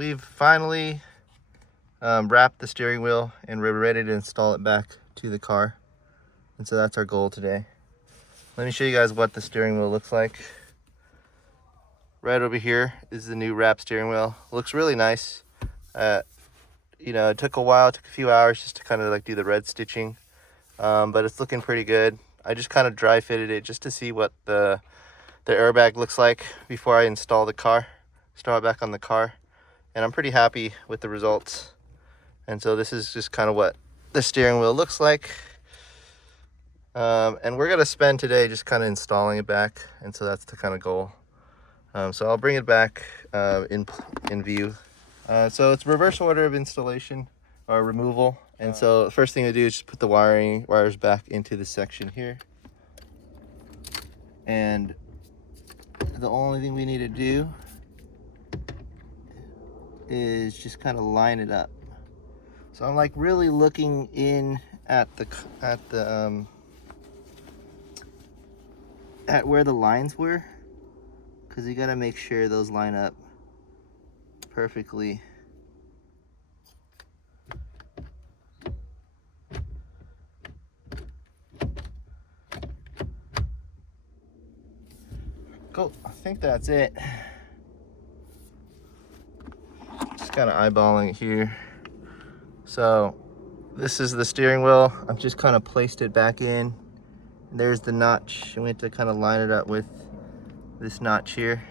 we've finally wrapped the steering wheel and we're ready to install it back to the car. And so that's our goal today. Let me show you guys what the steering wheel looks like. Right over here is the new wrap steering wheel. Looks really nice. You know, it took a while, it took a few hours just to kind of like do the red stitching, but it's looking pretty good. I just kind of dry fitted it just to see what the airbag looks like before I install it back on the car, and I'm pretty happy with the results. And so this is just kind of what the steering wheel looks like, and we're gonna spend today just kind of installing it back, and so that's the kind of goal. So I'll bring it back in view. So it's reverse order of installation or removal, and so the first thing to do is just put the wires back into the section here, and the only thing we need to do is just kind of line it up. So I'm like really looking in at where the lines were, because you got to make sure those line up perfectly. Cool, I think that's it. Just kind of eyeballing it here. So this is the steering wheel. I've just kind of placed it back in. There's the notch, and we have to kind of line it up with this notch here.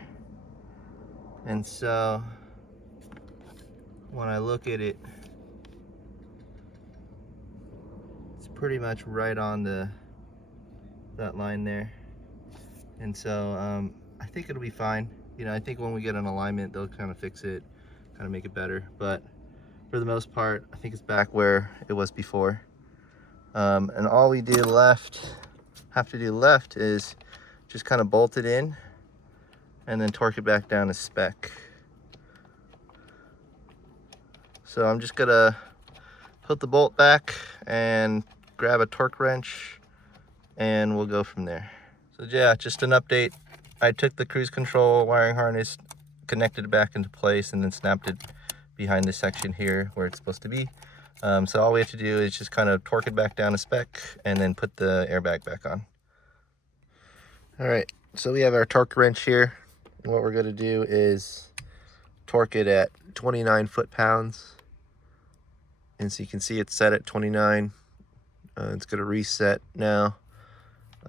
And so when I look at it, it's pretty much right on that line there. And so I think it'll be fine. You know, I think when we get an alignment, they'll kind of fix it, kind of make it better. But for the most part, I think it's back where it was before. And all we have to do left is just kind of bolt it in and then torque it back down to spec. So I'm just gonna put the bolt back and grab a torque wrench, and we'll go from there. So yeah, just an update. I took the cruise control wiring harness, connected it back into place, and then snapped it behind this section here where it's supposed to be. So all we have to do is just kind of torque it back down to spec and then put the airbag back on. All right, so we have our torque wrench here. What we're gonna do is torque it at 29 foot-pounds. And so you can see it's set at 29. It's gonna reset now.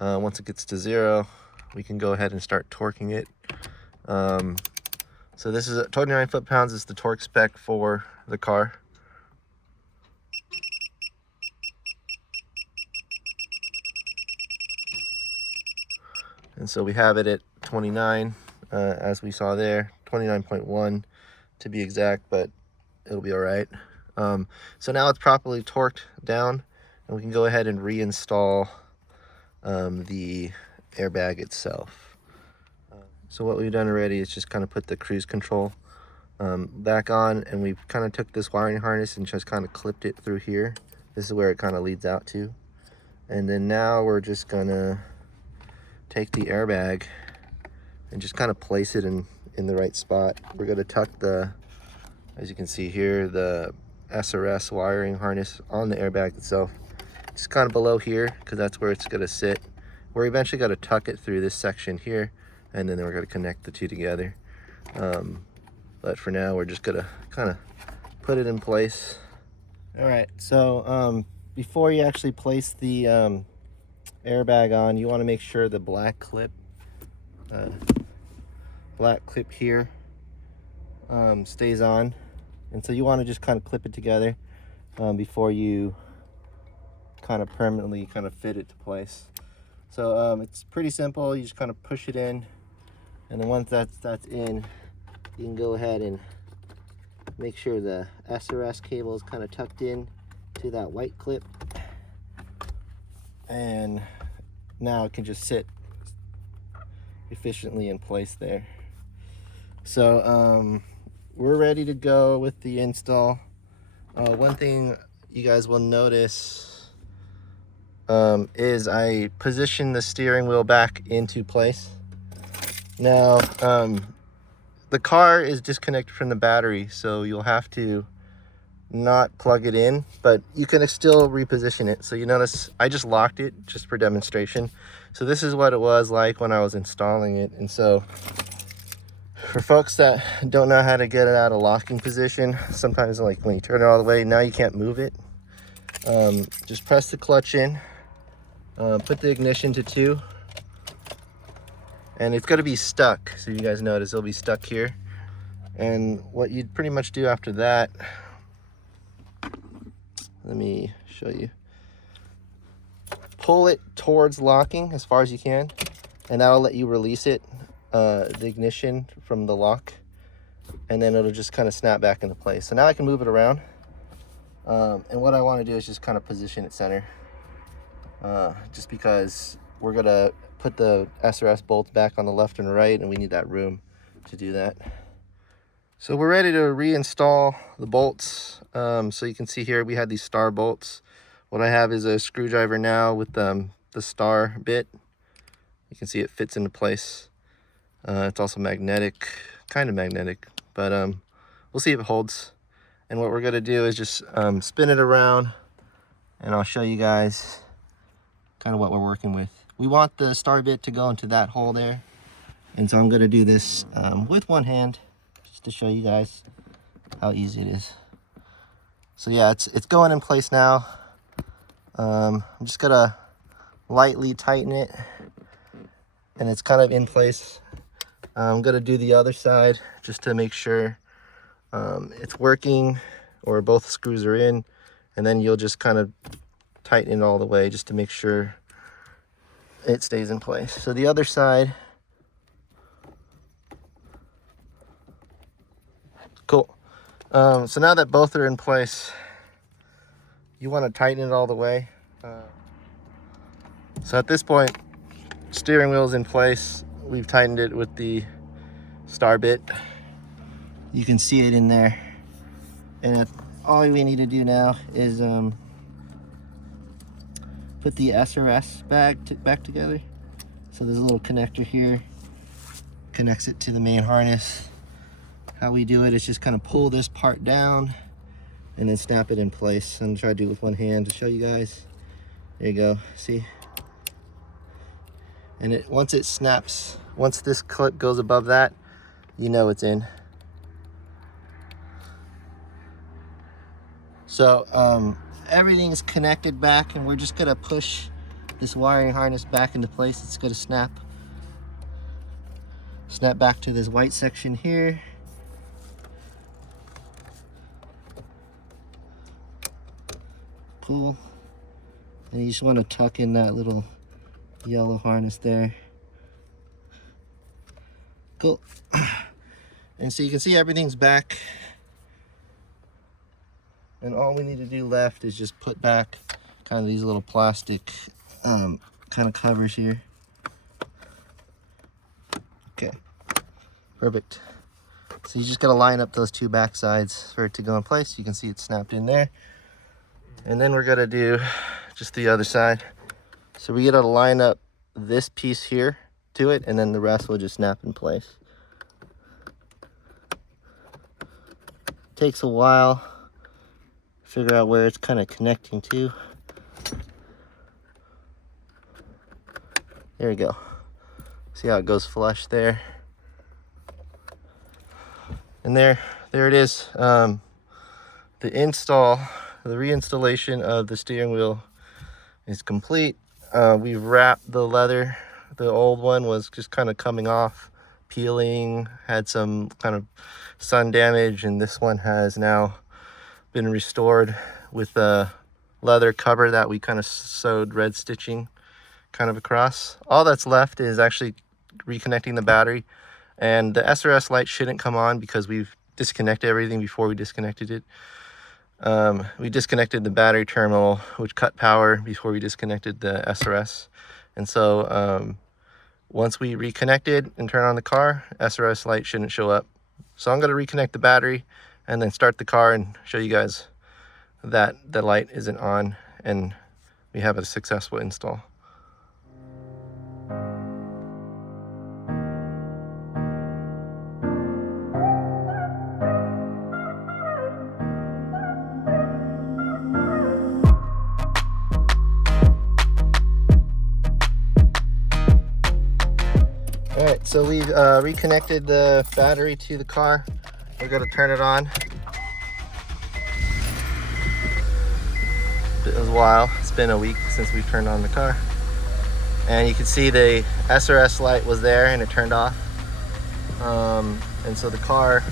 Once it gets to 0, we can go ahead and start torquing it. So this is at 29 foot-pounds is the torque spec for the car. And so we have it at 29, as we saw there, 29.1 to be exact, but it'll be all right. So now it's properly torqued down, and we can go ahead and reinstall the airbag itself. So what we've done already is just kind of put the cruise control back on, and we kind of took this wiring harness and just kind of clipped it through here. This is where it kind of leads out to. And then now we're just gonna take the airbag and just kind of place it in the right spot. We're gonna tuck as you can see here, the SRS wiring harness on the airbag itself. It's kind of below here because that's where it's gonna sit. We're eventually gonna tuck it through this section here, and then we're gonna connect the two together. But for now, we're just gonna kind of put it in place. All right, so before you actually place the airbag on, you want to make sure the black clip here stays on, and so you want to just kind of clip it together before you kind of permanently kind of fit it to place. So it's pretty simple. You just kind of push it in, and then once that's in, you can go ahead and make sure the SRS cable is kind of tucked in to that white clip, and now it can just sit efficiently in place there. So we're ready to go with the install. One thing you guys will notice is I position the steering wheel back into place. Now the car is disconnected from the battery, so you'll have to not plug it in, but you can still reposition it. So you notice I just locked it just for demonstration. So this is what it was like when I was installing it. And so for folks that don't know how to get it out of locking position, sometimes like when you turn it all the way, now you can't move it. Just press the clutch in, put the ignition to 2, and it's going to be stuck. So you guys notice it'll be stuck here. And what you'd pretty much do after that, let me show you. Pull it towards locking as far as you can, and that'll let you release it, the ignition from the lock, and then it'll just kind of snap back into place. So now I can move it around. And what I want to do is just kind of position it center, just because we're going to put the SRS bolts back on the left and right, and we need that room to do that. So we're ready to reinstall the bolts. So you can see here we had these star bolts. What I have is a screwdriver now with the star bit. You can see it fits into place. It's also magnetic, kind of magnetic, but we'll see if it holds. And what we're gonna do is just spin it around, and I'll show you guys kind of what we're working with. We want the star bit to go into that hole there. And so I'm gonna do this with one hand, to show you guys how easy it is. So yeah, it's going in place now. I'm just gonna lightly tighten it, and it's kind of in place. I'm gonna do the other side just to make sure it's working, or both screws are in, and then you'll just kind of tighten it all the way just to make sure it stays in place. So the other side. Cool. So now that both are in place, you want to tighten it all the way. So at this point, steering wheel is in place. We've tightened it with the star bit. You can see it in there. And all we need to do now is put the SRS back together. So there's a little connector here, connects it to the main harness. How we do it is just kind of pull this part down and then snap it in place. I'm gonna try to do it with one hand to show you guys. There you go, see? And once it snaps, once this clip goes above that, you know it's in. So everything's connected back, and we're just gonna push this wiring harness back into place. It's gonna snap back to this white section here. Cool. And you just want to tuck in that little yellow harness there. Cool. And so you can see everything's back, and all we need to do left is just put back kind of these little plastic kind of covers here. Okay, perfect. So you just got to line up those two back sides for it to go in place. You can see it's snapped in there. And then we're gonna do just the other side. So we gotta line up this piece here to it, and then the rest will just snap in place. Takes a while to figure out where it's kind of connecting to. There we go. See how it goes flush there. And there it is. The reinstallation of the steering wheel is complete. We've wrapped the leather. The old one was just kind of coming off, peeling, had some kind of sun damage, and this one has now been restored with a leather cover that we kind of sewed red stitching kind of across. All that's left is actually reconnecting the battery, and the SRS light shouldn't come on because we've disconnected everything before we disconnected it. We disconnected the battery terminal, which cut power before we disconnected the SRS. And so once we reconnected and turn on the car, SRS light shouldn't show up. So I'm going to reconnect the battery and then start the car and show you guys that the light isn't on and we have a successful install. so we've reconnected the battery to the car. We're gonna turn it on. It was a while. It's been a week since we've turned on the car. And you can see the SRS light was there and it turned off. And so the car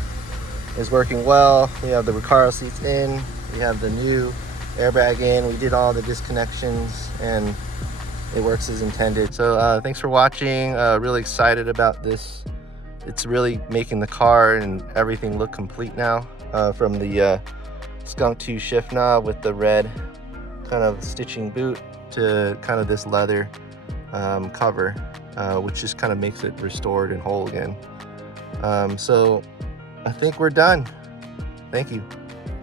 is working well. We have the Recaro seats in. We have the new airbag in. We did all the disconnections and it works as intended. So thanks for watching. Really excited about this. It's really making the car and everything look complete now. From the Skunk 2 shift knob with the red kind of stitching boot to kind of this leather cover, which just kind of makes it restored and whole again. So I think we're done. Thank you.